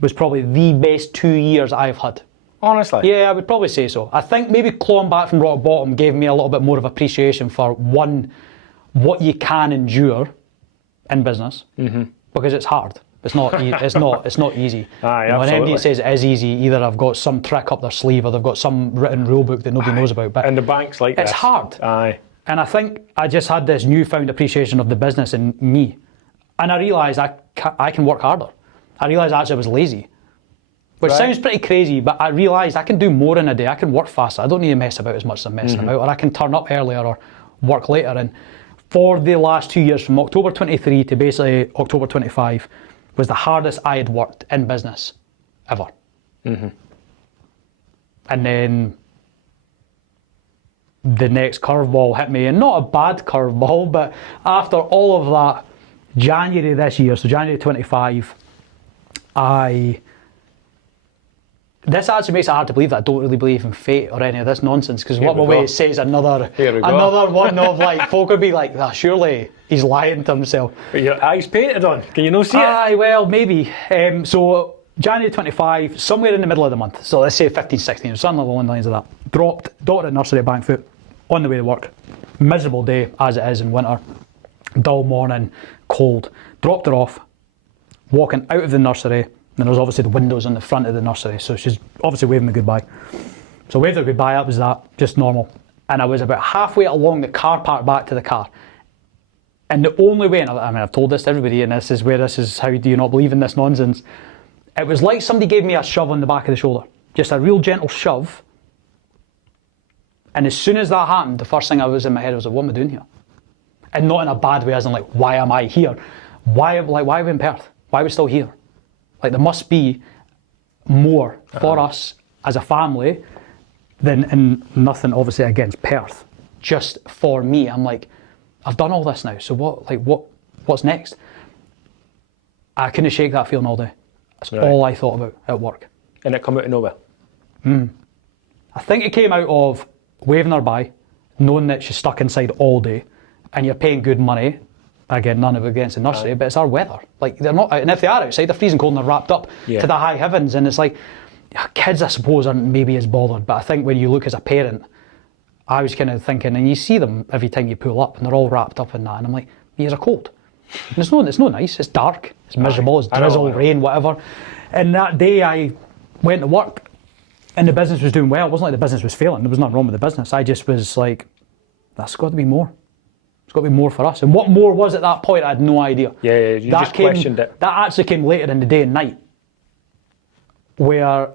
was probably the best 2 years I've had. Honestly? Yeah, I would probably say so. I think maybe clawing back from rock bottom gave me a little bit more of appreciation for, one, what you can endure in business, because it's hard. It's not. It's not easy. Aye, when absolutely. MD says it is easy, either I've got some trick up their sleeve or they've got some written rule book that nobody knows about. But And the bank's like it's this. hard. Aye. And I think I just had this newfound appreciation of the business in me, and I realised I can work harder. I realised actually I was lazy, which sounds pretty crazy, but I realised I can do more in a day. I can work faster. I don't need to mess about as much as I'm messing about, or I can turn up earlier or work later. And for the last 2 years, from October 23 to basically October 25, was the hardest I had worked in business ever. And then the next curveball hit me, and not a bad curveball, but after all of that, January this year, so January 25, this actually makes it hard to believe that I don't really believe in fate or any of this nonsense, because what my way says another one of like, folk would be like, surely he's lying to himself. But your eyes painted on, can you not see it? Aye, well, maybe. So January 25, somewhere in the middle of the month, so let's say 15, 16, something along the lines of that, dropped, daughter at nursery at Bankfoot, on the way to work. Miserable day, as it is in winter. Dull morning, cold. Dropped her off, walking out of the nursery. And there was obviously the windows on the front of the nursery, so she's obviously waving me goodbye. So I waved her goodbye, that was that, just normal. And I was about halfway along the car park back to the car. And the only way, and I've told this to everybody, and this is how do you not believe in this nonsense. It was like somebody gave me a shove on the back of the shoulder. Just a real gentle shove. And as soon as that happened, the first thing I was in my head was like, what am I doing here? And not in a bad way, as in like, why am I here? why are we in Perth? Why are we still here? Like, there must be more for us as a family than, and nothing obviously against Perth, just for me. I'm like, I've done all this now, so what's next? I couldn't shake that feeling all day. That's all I thought about at work. And it come out of nowhere? I think it came out of waving her by, knowing that she's stuck inside all day, and you're paying good money. Again, none of it against the nursery, but it's our weather. Like, they're not out, and if they are outside, they're freezing cold and they're wrapped up to the high heavens, and it's like, kids, I suppose, aren't maybe as bothered, but I think when you look as a parent, I was kind of thinking, and you see them every time you pull up, and they're all wrapped up in that, and I'm like, these are cold. And it's no nice, it's dark, it's miserable, it's drizzle, rain, whatever. And that day I went to work, and the business was doing well. It wasn't like the business was failing, there was nothing wrong with the business. I just was like, that's got to be more. It's got to be more for us. And what more was at that point, I had no idea. Yeah, you just questioned it. That actually came later in the day and night, where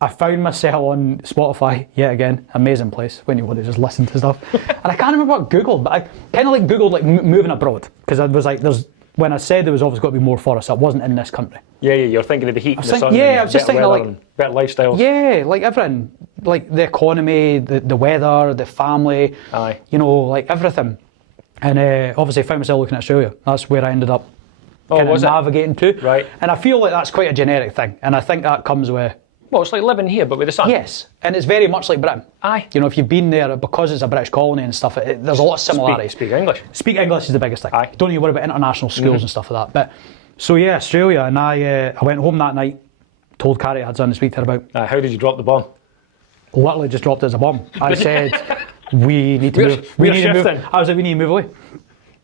I found myself on Spotify, yet again, amazing place when you want to just listen to stuff. And I can't remember what I Googled, but I kind of like Googled like moving abroad, because I was like, when I said there was obviously got to be more for us, it wasn't in this country. Yeah, you're thinking of the heat and the sun. Yeah, I was just thinking like better lifestyles. Yeah, like everything, like the economy, the weather, the family. Aye. You know, like everything. And obviously, I found myself looking at Australia. That's where I ended up kind of navigating to. Right. And I feel like that's quite a generic thing, and I think that comes with. Well, it's like living here, but with the sun. Yes, and it's very much like Britain. Aye. You know, if you've been there, because it's a British colony and stuff, there's a lot of similarities. Speak English. Speak English is the biggest thing. Aye. Don't need to worry about international schools and stuff like that. But so yeah, Australia, and I went home that night, told Carrie I had something to speak to her about. How did you drop the bomb? Literally just dropped it as a bomb. I said, we need to move. We need to move. I was like, we need to move away.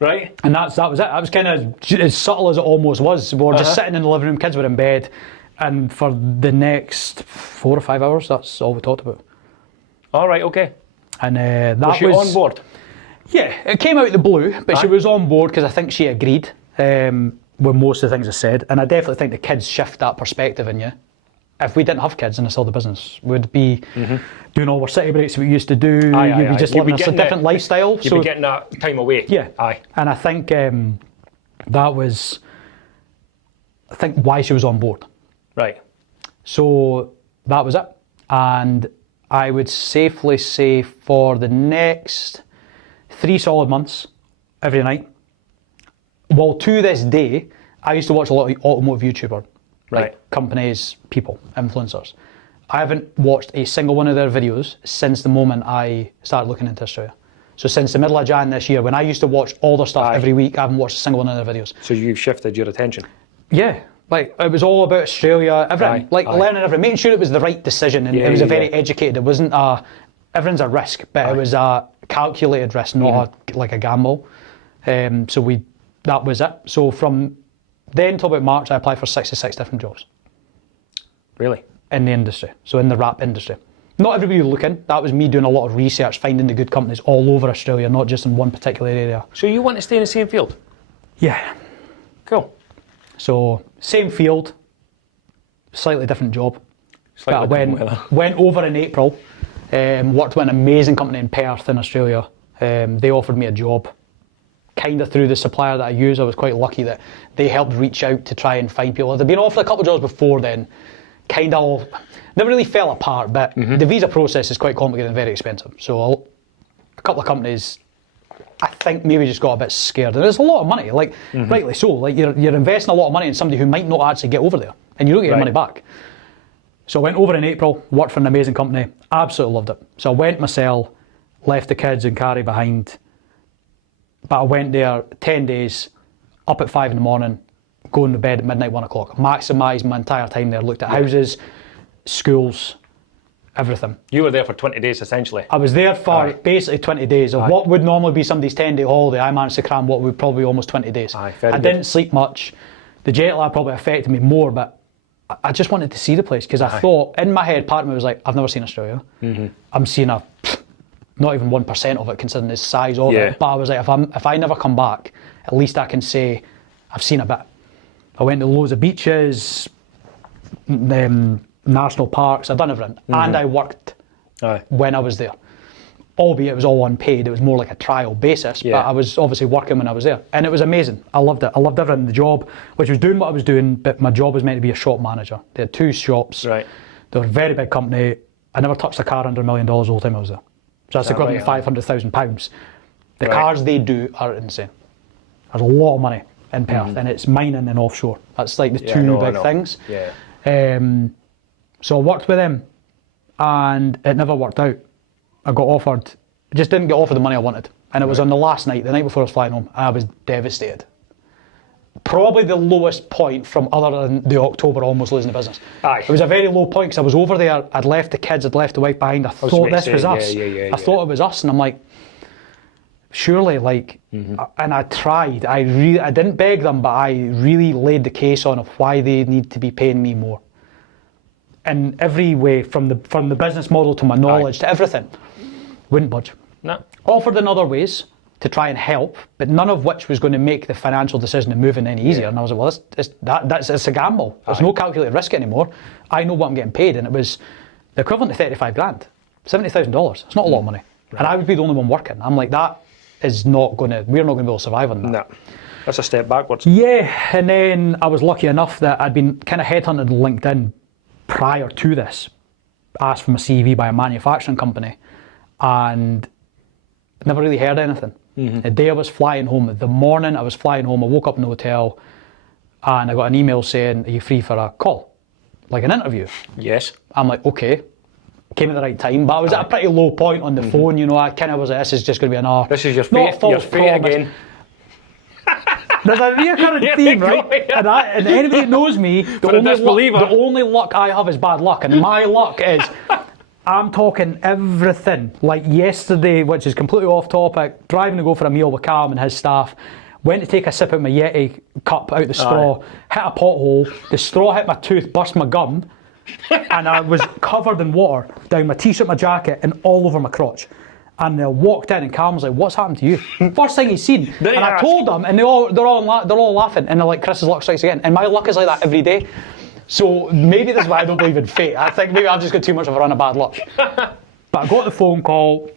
Right. And that was it. I was kind of as subtle as it almost was. We were just sitting in the living room, kids were in bed, and for the next 4 or 5 hours, that's all we talked about. All right, okay. And that was she on board? Yeah, it came out of the blue, but she was on board because I think she agreed with most of the things I said, and I definitely think the kids shift that perspective in you. If we didn't have kids and it's all the business, we'd be doing all our city breaks we used to do. You'd be just living a different lifestyle. You'd be getting that time away. Yeah. Aye. And I think that was, why she was on board. Right. So that was it. And I would safely say for the next 3 solid months, every night, well, to this day, I used to watch a lot of automotive YouTubers. Right. Companies, people, influencers. I haven't watched a single one of their videos since the moment I started looking into Australia. So since the middle of Jan this year, when I used to watch all their stuff every week, I haven't watched a single one of their videos. So you've shifted your attention? Yeah. Like, it was all about Australia, everything. Learning everything, making sure it was the right decision, and it was a very educated, it wasn't everything's a risk, but it was a calculated risk, not like a gamble. So that was it. So from then till about March, I applied for 66 different jobs. Really? In the industry, so in the wrap industry. Not everybody looking, that was me doing a lot of research, finding the good companies all over Australia, not just in one particular area. So you want to stay in the same field? Yeah. Cool. So, same field, slightly different job. Slightly went over in April, worked with an amazing company in Perth in Australia. They offered me a job. Kind of through the supplier that I use, I was quite lucky that they helped reach out to try and find people. They'd been offered a couple of jobs before then, kind of, never really fell apart, but the visa process is quite complicated and very expensive. So a couple of companies, I think, maybe just got a bit scared. And it's a lot of money, like rightly so. Like you're investing a lot of money in somebody who might not actually get over there, and you don't get your money back. So I went over in April, worked for an amazing company, absolutely loved it. So I went myself, left the kids and Carrie behind. But I went there 10 days, up at 5 in the morning, going to bed at midnight, 1 o'clock. Maximised my entire time there, looked at houses, schools, everything. You were there for 20 days essentially? I was there for basically 20 days. Of what would normally be somebody's 10-day holiday, I managed to cram what would probably be almost 20 days. I didn't sleep much. The jet lag probably affected me more, but I just wanted to see the place, because I thought, in my head, part of me was like, I've never seen Australia. I'm seeing not even 1% of it, considering the size of it. But I was like, if I never come back, at least I can say I've seen a bit. I went to loads of beaches, national parks. I've done everything, and I worked when I was there. albeit it was all unpaid. It was more like a trial basis, but I was obviously working when I was there. And it was amazing. I loved it. I loved everything in the job, which was doing what I was doing, but my job was meant to be a shop manager. They had 2 shops. Right. They were a very big company. I never touched a car under $1 million the whole time I was there. So that's equivalent to £500,000. The cars they do are insane. There's a lot of money in Perth, and it's mining and offshore. That's like the 2 big things. Yeah. So I worked with them, and it never worked out. I got offered, I just didn't get offered the money I wanted. And it was on the last night, the night before I was flying home, and I was devastated. Probably the lowest point from other than the October almost losing the business. Aye. It was a very low point because I was over there, I'd left the kids, I'd left the wife behind, I thought this was us. I thought it was us, and I'm like, surely, like, and I tried, I didn't beg them, but I really laid the case on of why they need to be paying me more. In every way, from the business model to my knowledge to everything, wouldn't budge. No. Offered in other ways to try and help, but none of which was going to make the financial decision of moving any easier. And I was like, well, it's a gamble. There's no calculated risk anymore. I know what I'm getting paid, and it was the equivalent to 35 grand, $70,000. It's not a lot of money, and I would be the only one working. I'm like, we're not going to be able to survive on that. No, that's a step backwards. Yeah, and then I was lucky enough that I'd been kind of headhunted on LinkedIn prior to this, asked for my CV by a manufacturing company, and never really heard anything. The day I was flying home, the morning I was flying home, I woke up in the hotel and I got an email saying, are you free for a call? Like an interview. Yes. I'm like, okay. Came at the right time, but I was at a pretty low point on the phone, you know, I kind of was like, this is just going to be an hour. This is your fate, again. There's a recurring theme, right? And anybody that knows me, the only luck I have is bad luck, and my luck is I'm talking everything. Like yesterday, which is completely off topic, driving to go for a meal with Callum and his staff, went to take a sip of my Yeti cup out the straw, hit a pothole, the straw hit my tooth, burst my gum, and I was covered in water down my t-shirt, my jacket, and all over my crotch. And I walked in and Callum was like, what's happened to you? First thing he's seen. And I told them, and they're all laughing, and they're like, Chris's luck strikes again. And my luck is like that every day. So maybe that's why I don't believe in fate. I think maybe I've just got too much of a run of bad luck. But I got the phone call.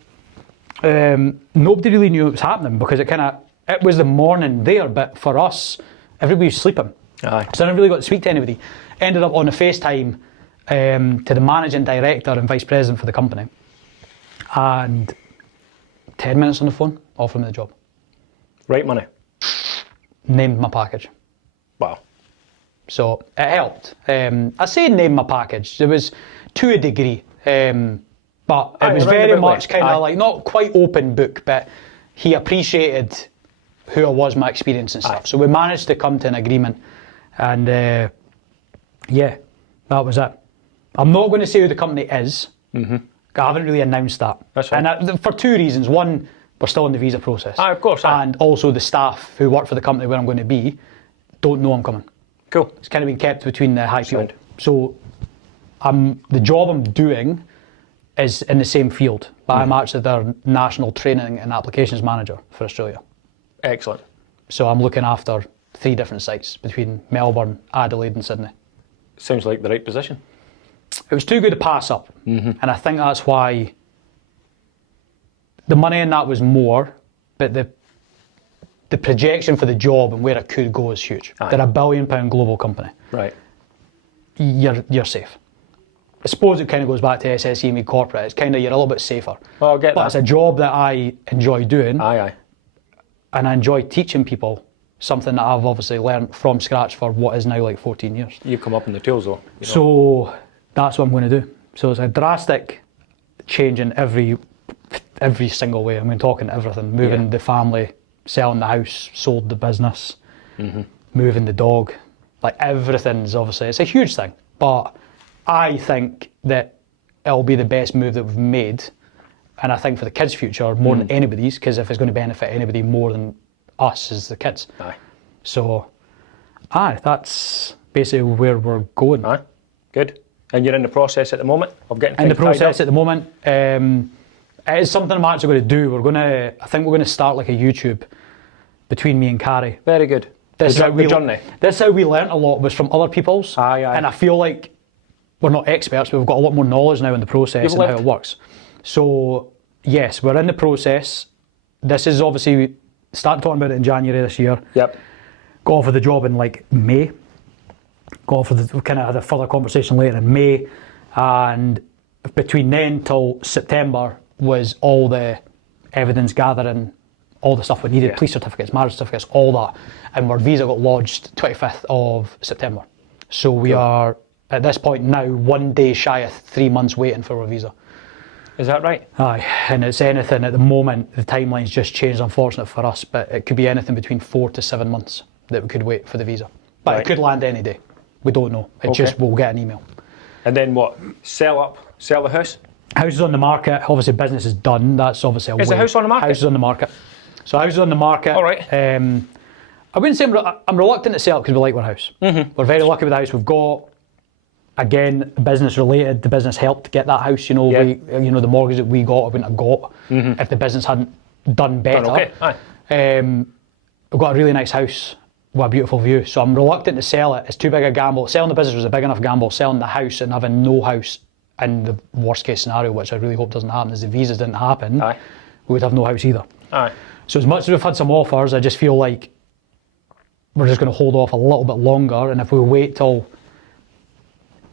Nobody really knew what was happening because it was the morning there, but for us, everybody was sleeping. Aye. So I never really got to speak to anybody. Ended up on a FaceTime to the managing director and vice president for the company. And 10 minutes on the phone, offered me the job. Right money. Named my package. Wow. So it helped. I say name my package. It was to a degree, but it was very much kind of like not quite open book, but he appreciated who I was, my experience and stuff. So we managed to come to an agreement, and yeah, that was it. I'm not going to say who the company is. I haven't really announced that. That's right. And for 2 reasons. One, we're still in the visa process. Of course. And also the staff who work for the company where I'm going to be don't know I'm coming. Cool. It's kind of been kept between the high field. So the job I'm doing is in the same field, but I'm actually their national training and applications manager for Australia. Excellent. So I'm looking after 3 different sites between Melbourne, Adelaide and Sydney. Sounds like the right position. It was too good to pass up, and I think that's why the money in that was more, but the projection for the job and where it could go is huge. Aye. They're £1 billion global company. Right. You're safe. I suppose it kind of goes back to SSE and corporate. It's kind of, you're a little bit safer. Well, I'll get but that. It's a job that I enjoy doing. Aye. And I enjoy teaching people something that I've obviously learned from scratch for what is now like 14 years. You've come up in the tools though. So that's what I'm going to do. So it's a drastic change in every single way. I mean, talking everything, moving the family, selling the house, sold the business, moving the dog, like everything's obviously, it's a huge thing, but I think that it'll be the best move that we've made, and I think for the kids' future more than anybody's, because if it's going to benefit anybody more than us is the kids. Aye. So, that's basically where we're going. Aye. Good. And you're in the process at the moment of getting In the process at the moment. It is something I'm actually going to do. I think we're going to start like a YouTube between me and Carrie. Very good. This is how we learnt a lot was from other people's. Aye. And I feel like we're not experts, but we've got a lot more knowledge now in the process and how it works. So yes, we're in the process. This is obviously, started talking about it in January this year. Yep. Got offered the job in like May. We kind of had a further conversation later in May. And between then till September was all the evidence gathering, all the stuff we needed, police certificates, marriage certificates, all that. And our visa got lodged 25th of September. So we are, at this point now, 1 day shy of 3 months waiting for our visa. Is that right? Aye, and it's anything at the moment, the timeline's just changed, unfortunate for us, but it could be anything between 4 to 7 months that we could wait for the visa. But it could land any day. We don't know. It just, we'll get an email. And then what? Sell the house? House is on the market. Obviously, business is done. That's obviously a Is the house on the market? House is on the market. So house is on the market. All right. I wouldn't say I'm reluctant to sell it because we like our house. Mm-hmm. We're very lucky with the house we've got. Again, business related. The business helped get that house. You know, the mortgage that we got, I wouldn't have got if the business hadn't done better. Okay. Aye. We've got a really nice house with a beautiful view. So I'm reluctant to sell it. It's too big a gamble. Selling the business was a big enough gamble. Selling the house and having no house in the worst case scenario, which I really hope doesn't happen, is the visas didn't happen. Aye. We would have no house either. Aye. So as much as we've had some offers, I just feel like we're just going to hold off a little bit longer. And if we wait till,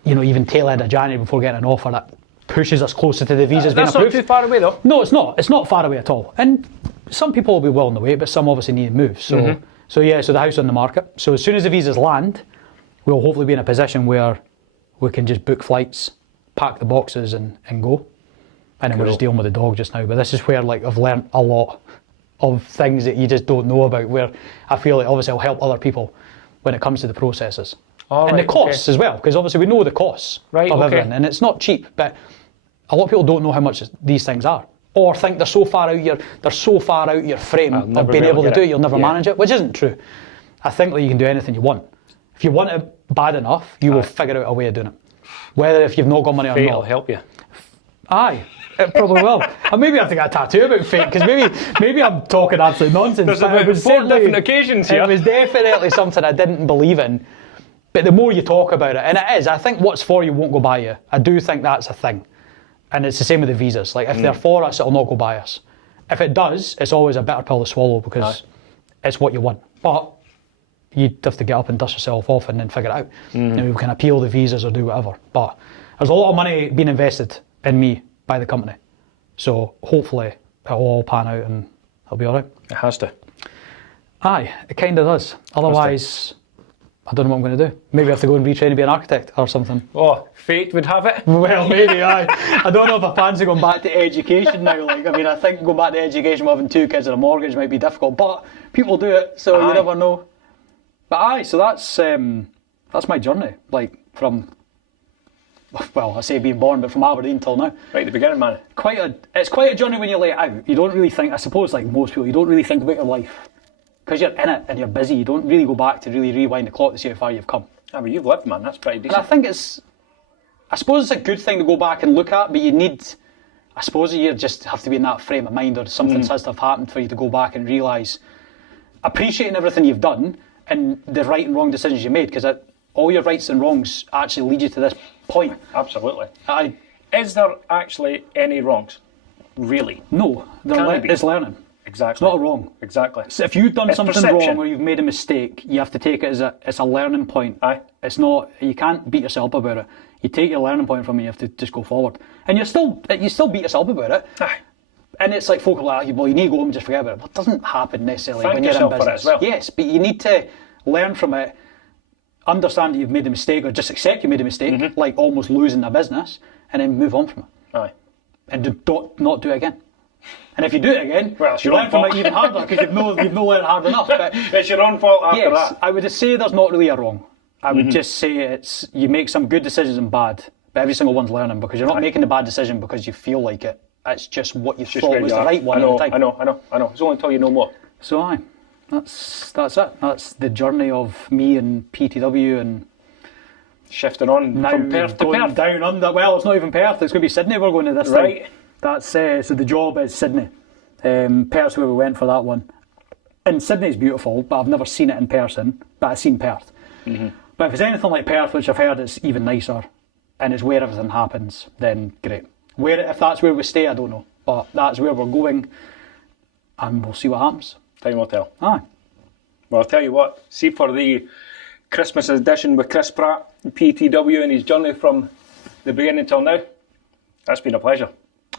even tail end of January before getting an offer that pushes us closer to the visas being approved. That's not too far away though. No, it's not. It's not far away at all. And some people will be willing to wait, but some obviously need to move. So, so the house is on the market. So as soon as the visas land, we'll hopefully be in a position where we can just book flights, pack the boxes and go. And then we're just dealing with the dog just now. But this is where I've learned a lot of things that you just don't know about, where I feel like obviously I'll help other people when it comes to the processes. And the costs as well, because obviously we know the costs of everything, and it's not cheap, but a lot of people don't know how much these things are, or think they're so far out your frame of being able to do it, you'll never manage it, which isn't true. I think that you can do anything you want. If you want it bad enough, you will figure out a way of doing it. Whether if you've not got money or not. Fate will help you. Aye, it probably will. I maybe have to get a tattoo about fate, because maybe I'm talking absolute nonsense. There's about 4 different occasions here. It was definitely something I didn't believe in. But the more you talk about it, and it is, I think what's for you won't go by you. I do think that's a thing. And it's the same with the visas. Like, if they're for us, it'll not go by us. If it does, it's always a better pill to swallow, because it's what you want. But you'd have to get up and dust yourself off and then figure it out. We can appeal the visas or do whatever. But there's a lot of money being invested in me by the company. So hopefully it'll all pan out and it'll be all right. It has to. Aye, it kind of does. Otherwise, I don't know what I'm going to do. Maybe I have to go and retrain to be an architect or something. Oh, fate would have it. Well, maybe, aye. I don't know if I fancy going back to education now. I think going back to education with having 2 kids and a mortgage might be difficult, but people do it, so you never know. But aye, so that's my journey. From, well, I say being born, but from Aberdeen till now. Right at the beginning, man. It's quite a journey when you lay it out. You don't really think, I suppose like most people, you don't really think about your life. Because you're in it and you're busy, you don't really go back to really rewind the clock to see how far you've come. But you've lived, man, that's pretty decent. And I think I suppose it's a good thing to go back and look at, but I suppose you just have to be in that frame of mind, or something has to have happened for you to go back and realise, appreciating everything you've done and the right and wrong decisions you made, because all your rights and wrongs actually lead you to this point. Absolutely. Is there actually any wrongs? Really? No, it's learning. Exactly. It's not wrong. Exactly. So if you've done something perception. wrong or you've made a mistake, you have to take it as it's a learning point. Aye. It's not, you can't beat yourself up about it. You take your learning point from it, you have to just go forward. And you still beat yourself about it. Aye. And it's like folk are like, well, you need to go home and just forget about it. Well, it doesn't happen necessarily Thank when you're in yourself business. for it as well. Yes, but you need to learn from it, understand that you've made a mistake, or just accept you made a mistake, like almost losing a business, and then move on from it. Aye. And not do it again. And if you do it again, well, you learn from it even harder, because you've no learned hard enough. But it's your own fault after that. I would just say there's not really a wrong. I would just say you make some good decisions and bad, but every single one's learning, because you're not making the bad decision because you feel like it. It's just what you thought was the right one at the time. I know. It's only until you know more. So aye, that's it. That's the journey of me and PTW, and shifting on now from Perth to Perth. Down under. Well, it's not even Perth. It's going to be Sydney. We're going to this time. Right. That's so the job is Sydney. Perth's where we went for that one. And Sydney's beautiful, but I've never seen it in person. But I've seen Perth. But if it's anything like Perth, which I've heard is even nicer, and it's where everything happens, then great. If that's where we stay, I don't know. but that's where we're going, and we'll see what happens. Time will tell. Aye. Well, I'll tell you what, see for the Christmas edition with Kris Pratt, PTW, and his journey from the beginning till now, that's been a pleasure.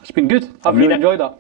It's been good. I've really enjoyed that.